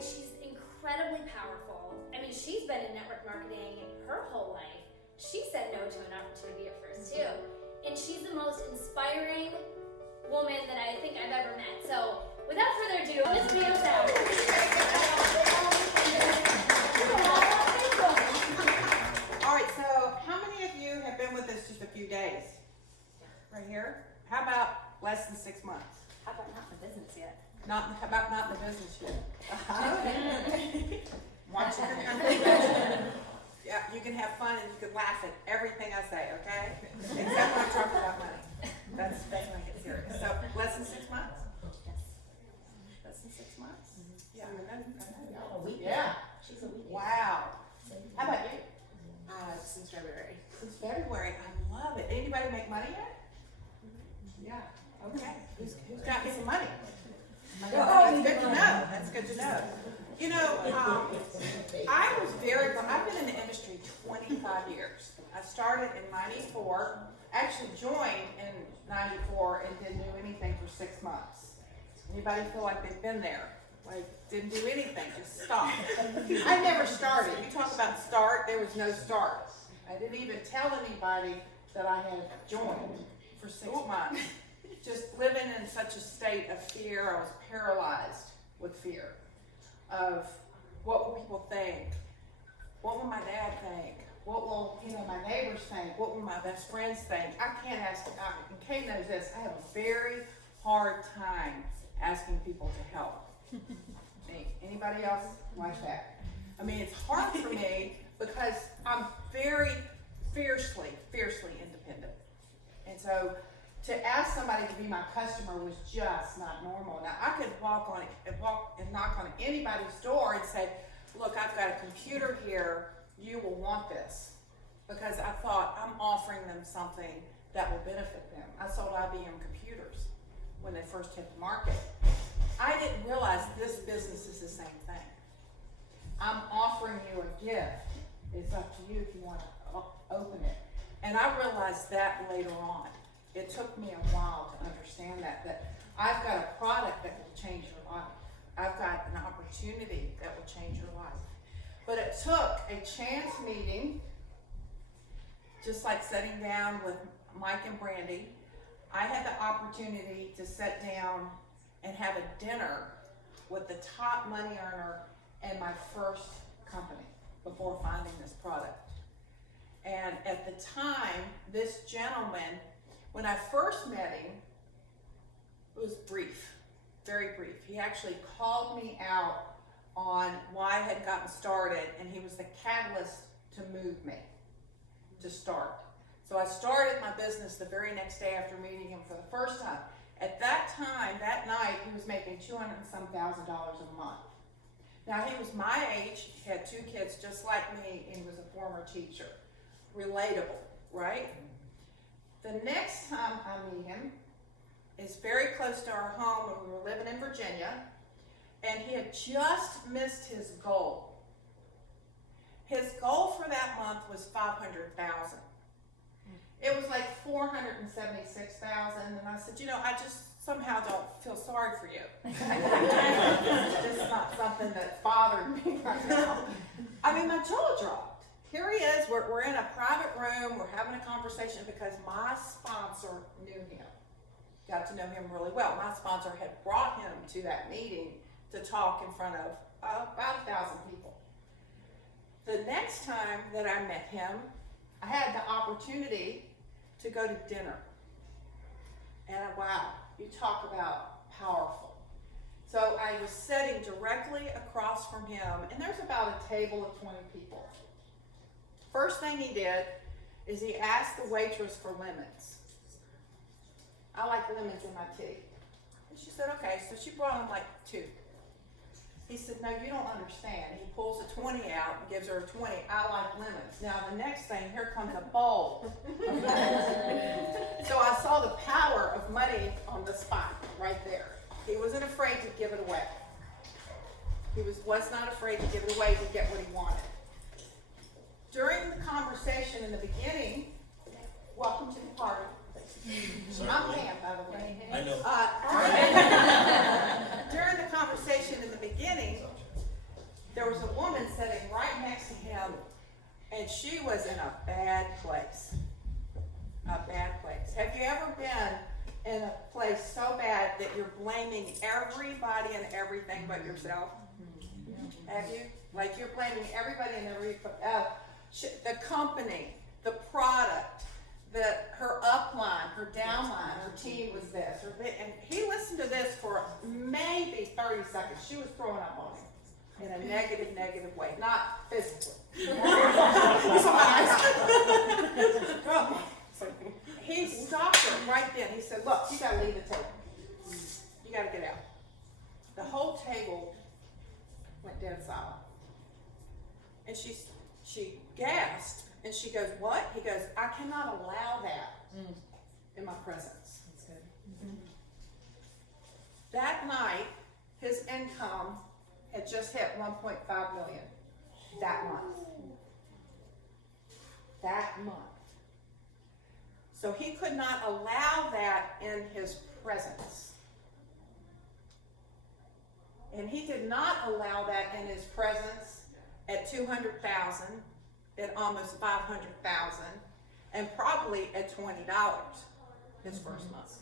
and she's incredibly powerful. I mean, she's been in network marketing her whole life. She said no to an opportunity at first too. And she's the most inspiring woman that I think I've ever met. So without further ado, Miss Pam Sowder. All right, so how many of you have been with us just a few days? Right here? How about less than 6 months? How about not in the business yet? How about not in the business yet? Watch it. Yeah, you can have fun and you can laugh at everything I say, okay? Except when I'm talking about money. That's when I get serious. So, less than 6 months? Yes. Less than 6 months? Yeah, I know. A week. Yeah. She's a week. Wow. How about you? Since February. Since February. I love it. Anybody make money yet? Yeah. Okay. Who's got me some money? That's good to know. That's good to know. You know, I've been in the industry 25 years. I started in 94, actually joined in 94 and didn't do anything for 6 months. Anybody feel like they've been there? Like, didn't do anything, just stopped. I never started. You talk about start, there was no start. I didn't even tell anybody that I had joined for 6 months. Just living in such a state of fear. I was paralyzed with fear of what will people think? What will my dad think? What will my neighbors think? What will my best friends think? I can't ask. And Kay knows this. I have a very hard time asking people to help. Anybody else like that? I mean, it's hard for me because I'm very fiercely independent, and so to ask somebody to be my customer was just not normal. Now I could walk and knock on anybody's door and say, "Look, I've got a computer here. You will want this," because I thought I'm offering them something that will benefit them. I sold IBM computers when they first hit the market. I didn't realize this business is the same thing. I'm offering you a gift. It's up to you if you want to open it. And I realized that later on. It took me a while to understand that I've got a product that will change your life. I've got an opportunity that will change your life. But it took a chance meeting, just like sitting down with Mike and Brandy. I had the opportunity to sit down and have a dinner with the top money earner in my first company before finding this product. And at the time, this gentleman, when I first met him, it was brief, very brief. He actually called me out on why I had gotten started, and he was the catalyst to move me to start. So I started my business the very next day after meeting him for the first time. At that time, that night, he was making $200,000 a month. Now, he was my age, he had 2 kids just like me, and he was a former teacher. Relatable, right? The next time I meet him is very close to our home when we were living in Virginia, and he had just missed his goal. His goal for that month was $500,000. It was like $476,000, and I said, I just somehow don't feel sorry for you. It's just not something that bothered me right now. I mean, my jaw dropped. Here he is, we're in a private room, we're having a conversation because my sponsor knew him, got to know him really well. My sponsor had brought him to that meeting to talk in front of about 1,000 people. The next time that I met him, I had the opportunity to go to dinner. And wow, you talk about powerful. So I was sitting directly across from him, and there's about a table of 20 people. First thing he did is he asked the waitress for lemons. I like lemons in my tea. And she said, okay, so she brought him like 2. He said, no, you don't understand. He pulls a 20 out and gives her a 20. I like lemons. Now the next thing, here comes a bowl of lemons. So I saw the power of money on the spot right there. He wasn't afraid to give it away. He was not afraid to give it away to get what he wanted. During the conversation in the beginning, welcome to the party. I'm Pam, by the way. I know. During the conversation in the beginning, she was in a bad place. A bad place. Have you ever been in a place so bad that you're blaming everybody and everything but yourself? Have you? Like you're blaming everybody and the company, the product, her upline, her downline, her team was this, and he listened to this for maybe 30 seconds. She was throwing up on him in a negative way, not physically. He stopped her right then. He said, "Look, you got to leave the table. You got to get out." The whole table went dead silent, and she gasped. And she goes, "What?" He goes, "I cannot allow that in my presence." That's good. That night, his income had just hit 1.5 million that month. That month. So he could not allow that in his presence. And he did not allow that in his presence at 200,000. At almost 500,000, and probably at $20 his first month.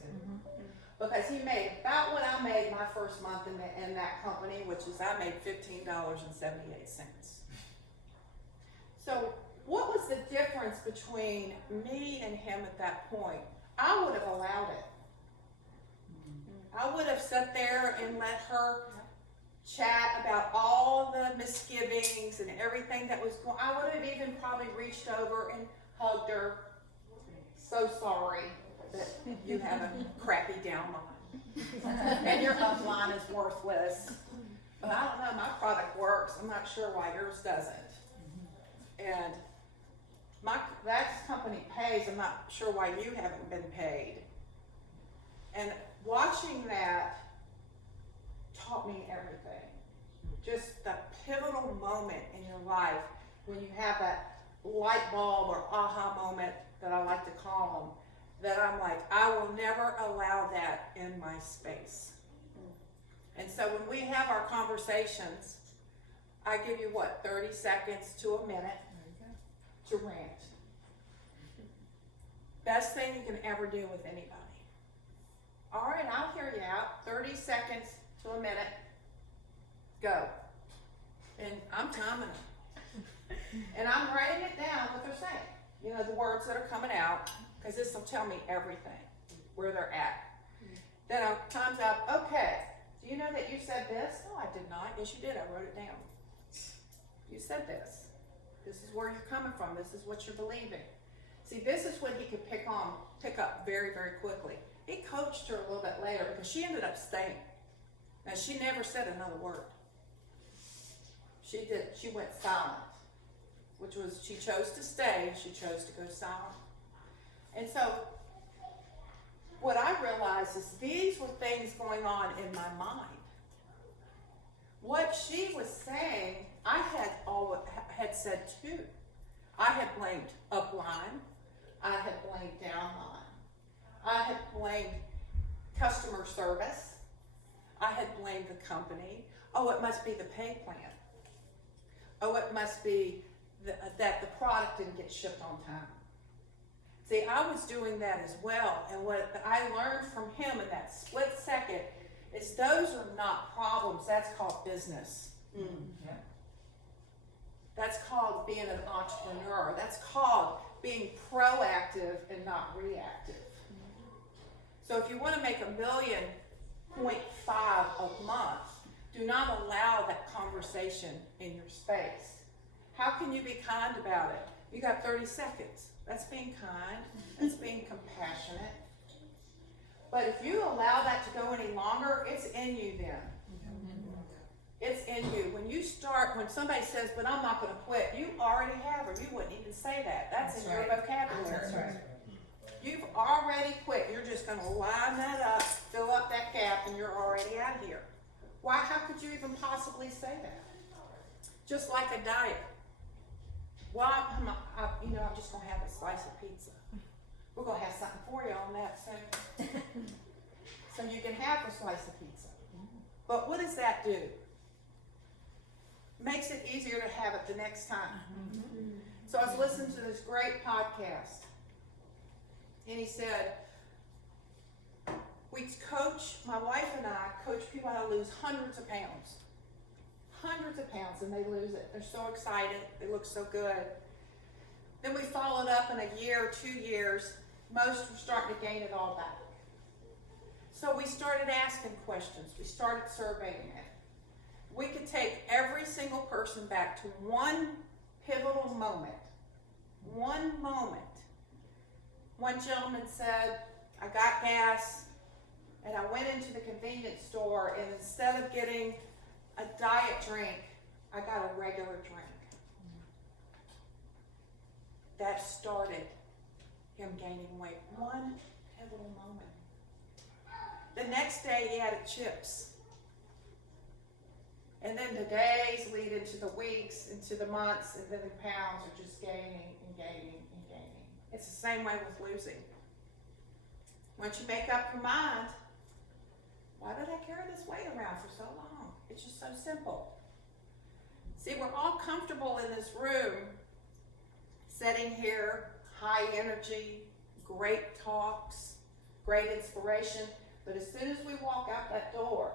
Because he made about what I made my first month in that company, which is I made $15.78. So what was the difference between me and him at that point? I would have allowed it. I would have sat there and let her chat about all the misgivings and everything that was going on. I would have even probably reached over and hugged her. So sorry that you have a crappy downline. And your upline is worthless. But I don't know, my product works. I'm not sure why yours doesn't. And that company pays. I'm not sure why you haven't been paid. And watching that taught me everything. Just that pivotal moment in your life when you have that light bulb or aha moment that I like to call them, that I'm like, I will never allow that in my space. And so when we have our conversations, I give you 30 seconds to a minute to rant. Best thing you can ever do with anybody. All right, I'll hear you out. 30 seconds to a minute. Go. And I'm timing it. And I'm writing it down what they're saying. You know, the words that are coming out, because this will tell me everything, where they're at. Then time's up. Okay. Do you know that you said this? No, I did not. Yes, you did. I wrote it down. You said this. This is where you're coming from. This is what you're believing. See, this is what he could pick up very, very quickly. He coached her a little bit later because she ended up staying. Now, she never said another word. She went silent, which was she chose to stay. She chose to go silent. And so what I realized is these were things going on in my mind. What she was saying, I had said too. I had blamed upline. I had blamed downline. I had blamed customer service. I had blamed the company. Oh, it must be the pay plan. Oh, it must be that the product didn't get shipped on time. See, I was doing that as well. And what I learned from him in that split second is those are not problems. That's called business. Yeah. That's called being an entrepreneur. That's called being proactive and not reactive. So if you want to make $1.5 million a month, do not allow that conversation in your space. How can you be kind about it? You got 30 seconds. That's being kind. That's being compassionate. But if you allow that to go any longer, it's in you then. It's in you. When somebody says, but I'm not going to quit, you already have, or you wouldn't even say that. That's in your vocabulary. That's right. You've already quit. You're just going to line that up, fill up that gap, and you're already out of here. Why? How could you even possibly say that? Just like a diet. Well, I'm just going to have a slice of pizza. We're going to have something for you on that soon. So you can have a slice of pizza. But what does that do? Makes it easier to have it the next time. So I was listening to this great podcast, and he said, my wife and I coach people how to lose hundreds of pounds, and they lose it. They're so excited. They look so good. Then we followed up in a year, 2 years. Most were starting to gain it all back. So we started asking questions. We started surveying it. We could take every single person back to one pivotal moment. One moment. One gentleman said, I got gas, and I went into the convenience store, and instead of getting a diet drink, I got a regular drink. That started him gaining weight. One pivotal moment. The next day he added chips. And then the days lead into the weeks, into the months, and then the pounds are just gaining and gaining and gaining. It's the same way with losing. Once you make up your mind, why did I carry this weight around for so long? It's just so simple. See, we're all comfortable in this room, sitting here, high energy, great talks, great inspiration, but as soon as we walk out that door,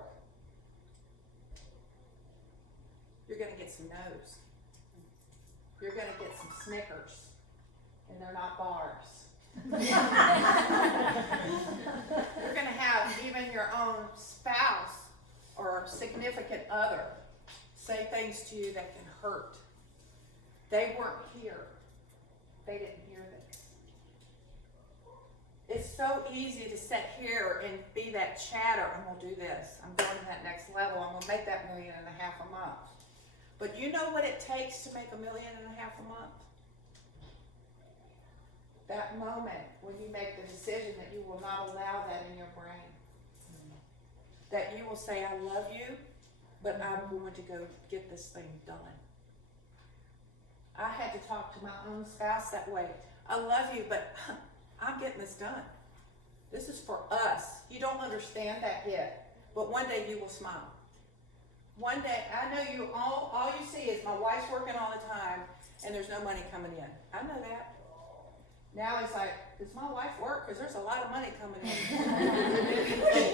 you're going to get some no's. You're going to get some Snickers, and they're not bars. You're going to have even your own spouse or significant other say things to you that can hurt. They weren't here. They didn't hear this. It's so easy to sit here and be that chatter, and we'll do this. I'm going to that next level. I'm going to make that $1.5 million a month. But you know what it takes to make $1.5 million a month? That moment when you make the decision that you will not allow that in your brain. That you will say, I love you, but I'm going to go get this thing done. I had to talk to my own spouse that way. I love you, but I'm getting this done. This is for us. You don't understand that yet, but one day you will smile. One day, I know you all you see is my wife's working all the time, and there's no money coming in. I know that. Now he's like, does my wife work? Because there's a lot of money coming in.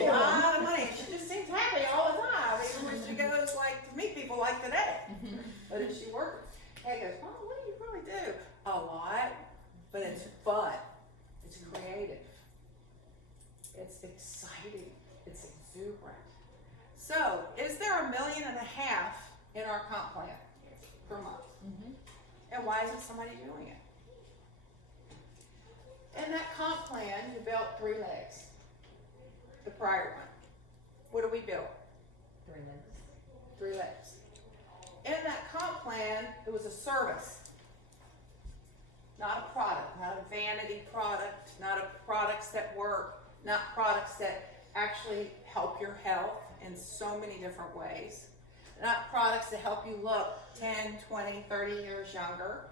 A lot of money. She just seems happy all the time, even when she goes like to meet people like today. But is she working? And he goes, oh, what do you really do? A lot, but it's fun. It's creative. It's exciting. It's exuberant. So, is there $1.5 million in our comp plan per month? Mm-hmm. And why isn't somebody doing it? In that comp plan, you built 3 legs. The prior one. What do we build? 3 legs. 3 legs. In that comp plan, it was a service. Not a product, not a vanity product, not a products that work, not products that actually help your health in so many different ways. Not products that help you look 10, 20, 30 years younger.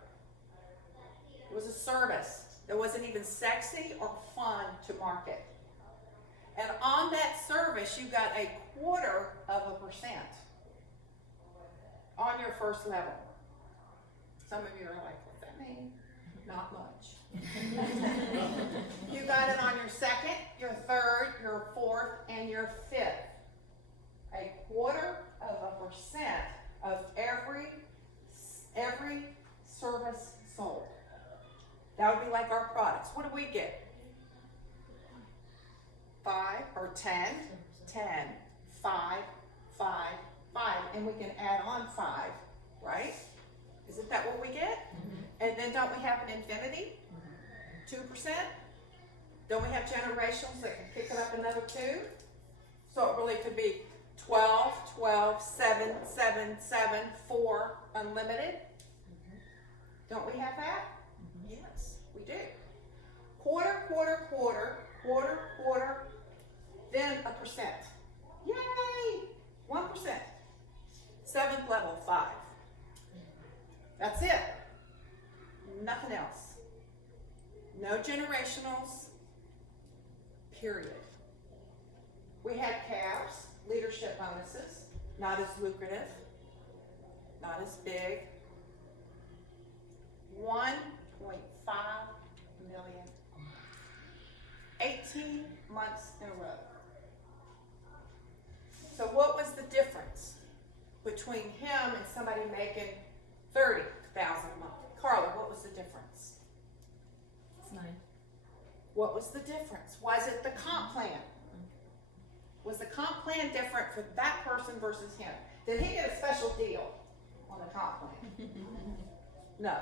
It was a service that wasn't even sexy or fun to market. And on that service, you got 0.25% on your first level. Some of you are like, what's that mean? Not much. You got it on your second, your third, your fourth, and your fifth. 0.25% of every service sold. That would be like our products. What do we get? 5 or 10, 10, 5, 5, 5, and we can add on 5, right? Isn't that what we get? Mm-hmm. And then don't we have an infinity? 2%? Don't we have generations that can pick it up another 2? So it really could be 12, 12, 7, 7, 7, 4, unlimited. Mm-hmm. Don't we have that? Mm-hmm. Yes, we do. Quarter, quarter, quarter, quarter, quarter, then 1%. Yay! 1%. 7th level, 5. That's it. Nothing else. No generationals, period. We had calves, leadership bonuses, not as lucrative, not as big. 1.5 million. 18 months in a row. So what was the difference between him and somebody making $30,000 a month? Carla, what was the difference? It's 9. What was the difference? Was it the comp plan? Was the comp plan different for that person versus him? Did he get a special deal on the comp plan? No.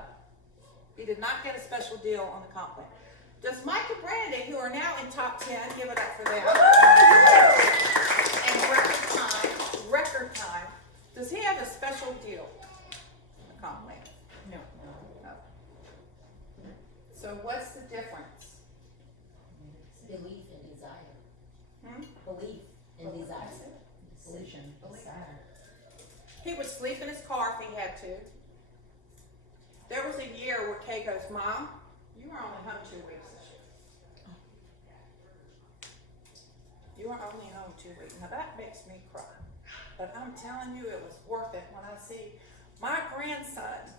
He did not get a special deal on the comp plan. Does Mike and Brandy, who are now in top 10, give it up for them, in record time, does he have a special deal on the comp plan? No. No. So what's the difference? Belief and desire. Belief and Belief. desire. Decision. Desire. He would sleep in his car if he had to. There was a year where Kay goes, Mom, you were only home 2 weeks this year. You were only home 2 weeks. Now that makes me cry. But I'm telling you, it was worth it when I see my grandson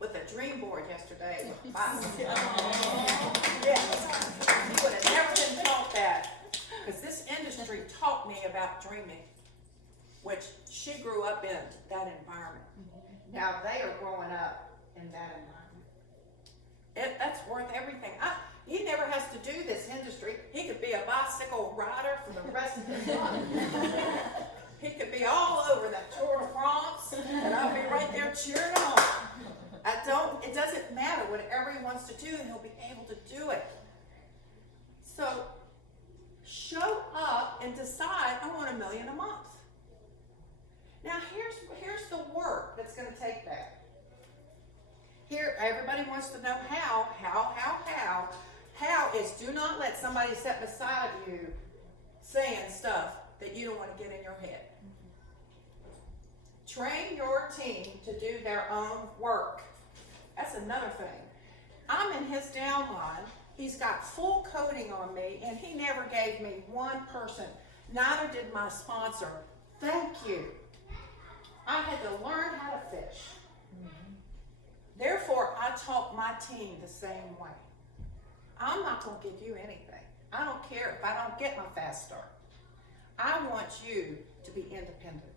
with a dream board yesterday. Yes. He would have never been taught that. Because this industry taught me about dreaming, which she grew up in that environment. Now they are growing up in that environment. That's worth everything. He never has to do this industry. He could be a bicycle rider for the rest of his life. He could be all over that Tour de France, and I'll be right there cheering on. It doesn't matter. Whatever he wants to do, he'll be able to do it. So, show up and decide, I want $1 million a month. Now, here's the work that's going to take that. Here, everybody wants to know how. How is do not let somebody sit beside you saying stuff that you don't want to get in your head. Train your team to do their own work. That's another thing. I'm in his downline. He's got full coating on me, and he never gave me one person. Neither did my sponsor. Thank you. I had to learn how to fish. Therefore, I taught my team the same way. I'm not going to give you anything. I don't care if I don't get my fast start. I want you to be independent.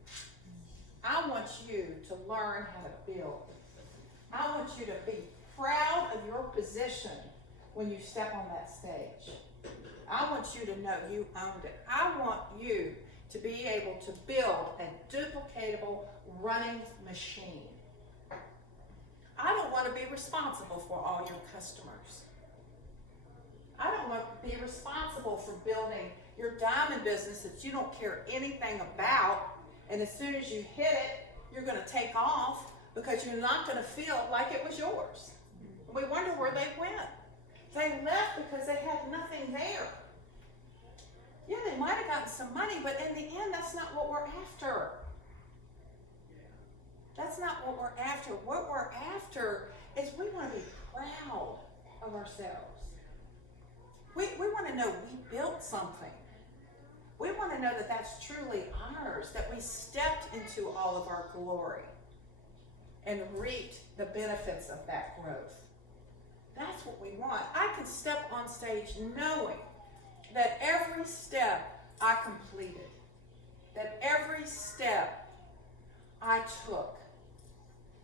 I want you to learn how to build. I want you to be proud of your position when you step on that stage. I want you to know you owned it. I want you to be able to build a duplicatable running machine. I don't want to be responsible for all your customers. I don't want to be responsible for building your diamond business that you don't care anything about, and as soon as you hit it, you're going to take off because you're not going to feel like it was yours. We wonder where they went. They left because they had nothing there. Yeah, they might have gotten some money, but in the end, that's not what we're after. That's not what we're after. What we're after is we want to be proud of ourselves. We want to know we built something. We want to know that that's truly ours, that we stepped into all of our glory and reaped the benefits of that growth. That's what we want. I can step on stage knowing that every step I completed, that every step I took,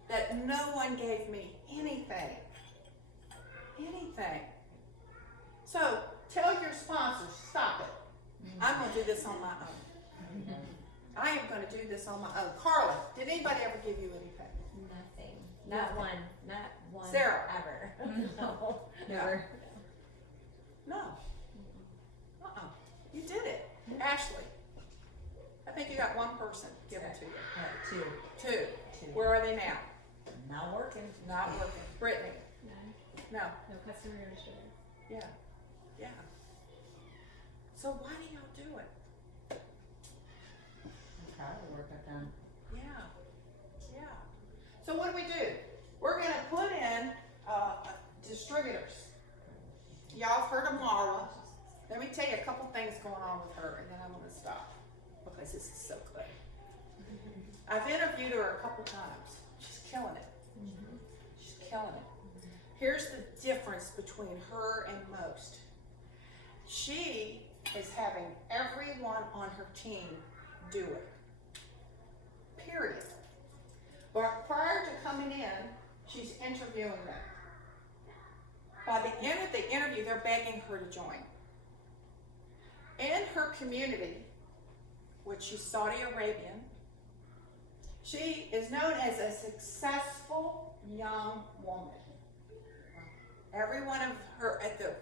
that no one gave me anything. Anything. So tell your sponsors, stop it. I'm going to do this on my own. I am going to do this on my own. Carla, did anybody ever give you anything? Nothing. Nothing. Not one. Sarah. Ever. No. Never. No. You did it. Ashley, I think you got one person given to you. Two. Where are they now? Not working. Not working. Brittany? No. No customer administrator. Yeah. So why do y'all do it? I'm proud of the work I've done. Yeah. So what do? We're going to put in distributors. Y'all have heard of Marla. Let me tell you a couple things going on with her, and then I'm going to stop because this is so good. I've interviewed her a couple times. She's killing it. She's killing it. Here's the difference between her and most. She is having everyone on her team do it. Period. But prior to coming in, she's interviewing them. By the end of the interview, they're begging her to join. In her community, which is Saudi Arabian, she is known as a successful young woman. Every one of her, at the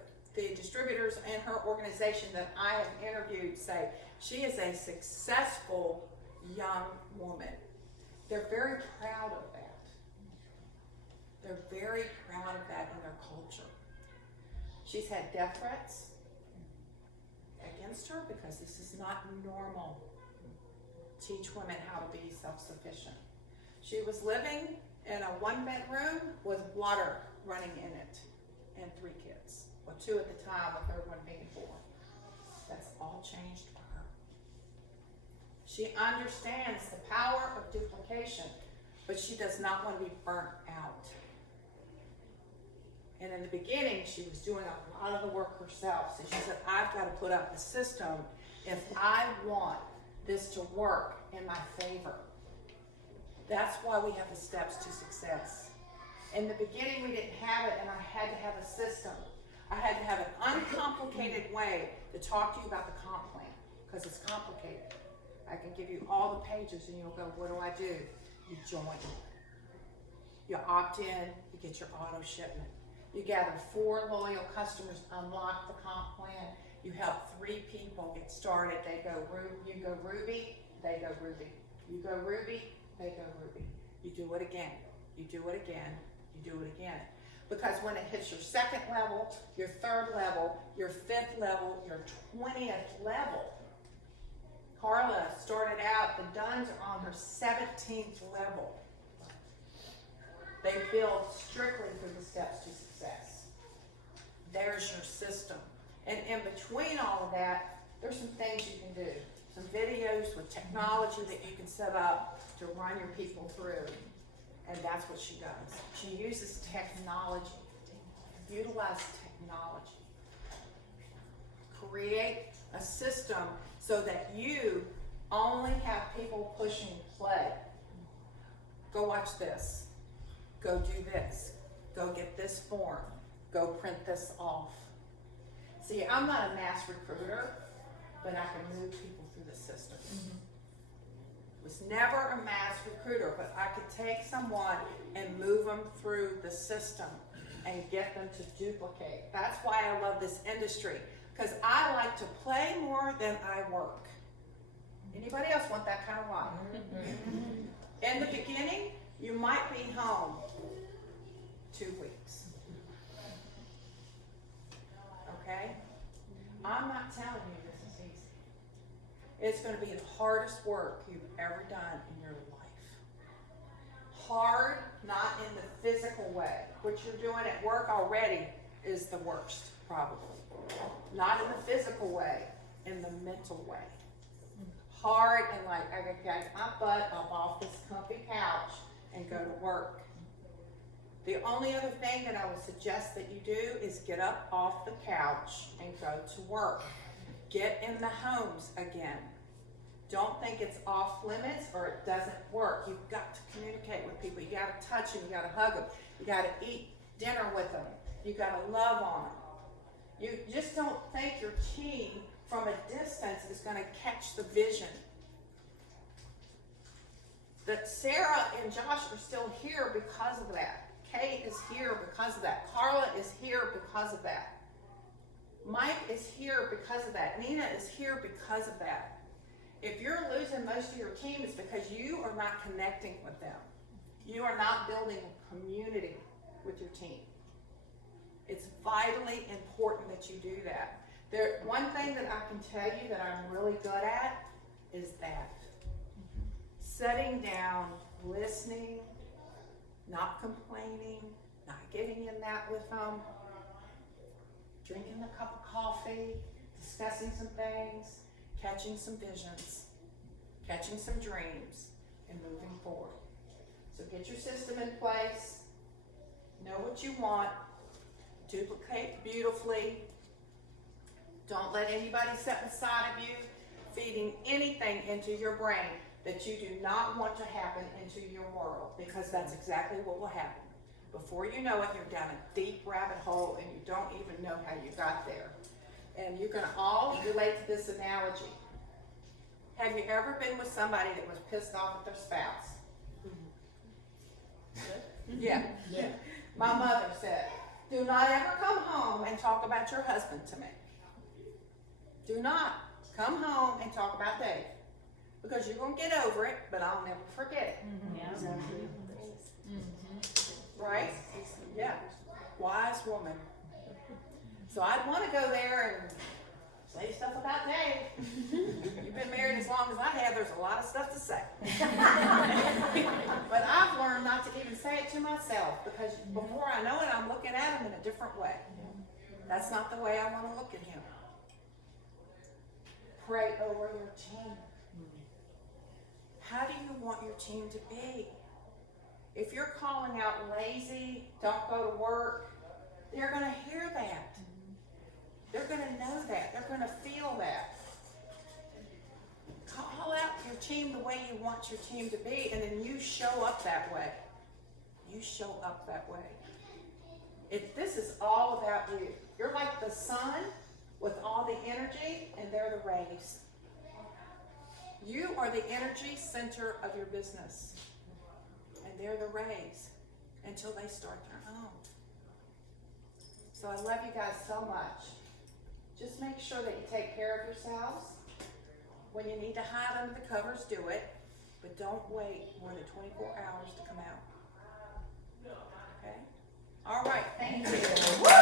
distributors in her organization that I have interviewed say, she is a successful young woman. They're very proud of that. They're very proud of that in their culture. She's had death threats against her because this is not normal. Teach women how to be self-sufficient. She was living in a one-bedroom with water running in it and 3 kids. Well, 2 at the time, the third one being born. That's all changed for her. She understands the power of duplication, but she does not want to be burnt out. And in the beginning, she was doing a lot of the work herself. So she said, I've got to put up a system if I want this to work in my favor. That's why we have the steps to success. In the beginning, we didn't have it, and I had to have a system. I had to have an uncomplicated way to talk to you about the comp plan, because it's complicated. I can give you all the pages, and you'll go, what do I do? You join. You opt in, you get your auto shipment. You gather 4 loyal customers, unlock the comp plan. You help 3 people get started. They go you go Ruby, they go Ruby. You go Ruby, they go Ruby. You do it again. You do it again. You do it again. Because when it hits your 2nd level, your 3rd level, your 5th level, your 20th level. Carla started out, the Duns are on her 17th level. They build strictly through the steps to success. There's your system. And in between all of that, there's some things you can do. Some videos with technology that you can set up to run your people through. And that's what she does. She uses technology. Utilize technology. Create a system so that you only have people pushing play. Go watch this. Go do this. Go get this form. Go print this off. See, I'm not a mass recruiter, but I can move people through the system. Was never a mass recruiter, but I could take someone and move them through the system and get them to duplicate. That's why I love this industry, because I like to play more than I work. Anybody else want that kind of life? In the beginning, you might be home 2 weeks. Okay? I'm not telling you this is easy. It's going to be the hardest work you've ever done in your life. Hard, not in the physical way. What you're doing at work already is the worst, probably. Not in the physical way, in the mental way. Hard and like, I gotta get my butt up off this comfy couch and go to work. The only other thing that I would suggest that you do is get up off the couch and go to work. Get in the homes again. Don't think it's off limits or it doesn't work. You've got to communicate with people. You got to touch them. You got to hug them. You got to eat dinner with them. You got to love on them. You just don't think your team from a distance is going to catch the vision. That Sarah and Josh are still here because of that. Kate is here because of that. Carla is here because of that. Mike is here because of that. Nina is here because of that. If you're losing most of your team, it's because you are not connecting with them. You are not building a community with your team. It's vitally important that you do that. One thing that I can tell you that I'm really good at is that. Setting down, listening, not complaining, not getting in that with them, drinking a cup of coffee, discussing some things, catching some visions, catching some dreams, and moving forward. So get your system in place, know what you want, duplicate beautifully. Don't let anybody sit beside of you feeding anything into your brain that you do not want to happen into your world, because that's exactly what will happen. Before you know it, you're down a deep rabbit hole and you don't even know how you got there. And you can all relate to this analogy. Have you ever been with somebody that was pissed off at their spouse? Yeah. My mother said, do not ever come home and talk about your husband to me. Do not come home and talk about Dave. Because you're going to get over it, but I'll never forget it. Right? Yeah. Wise woman. So I'd want to go there and say stuff about Dave. You've been married as long as I have, there's a lot of stuff to say. But I've learned not to even say it to myself, because before I know it, I'm looking at him in a different way. That's not the way I want to look at him. Pray over your team. How do you want your team to be? If you're calling out lazy, don't go to work, they're going to hear that. They're going to know that. They're going to feel that. Call out your team the way you want your team to be, and then you show up that way. You show up that way. This is all about you. You're like the sun with all the energy, and they're the rays. You are the energy center of your business, and they're the rays until they start their own. So I love you guys so much. Just make sure that you take care of yourselves. When you need to hide under the covers, do it. But don't wait more than 24 hours to come out. Okay? All right, thank you.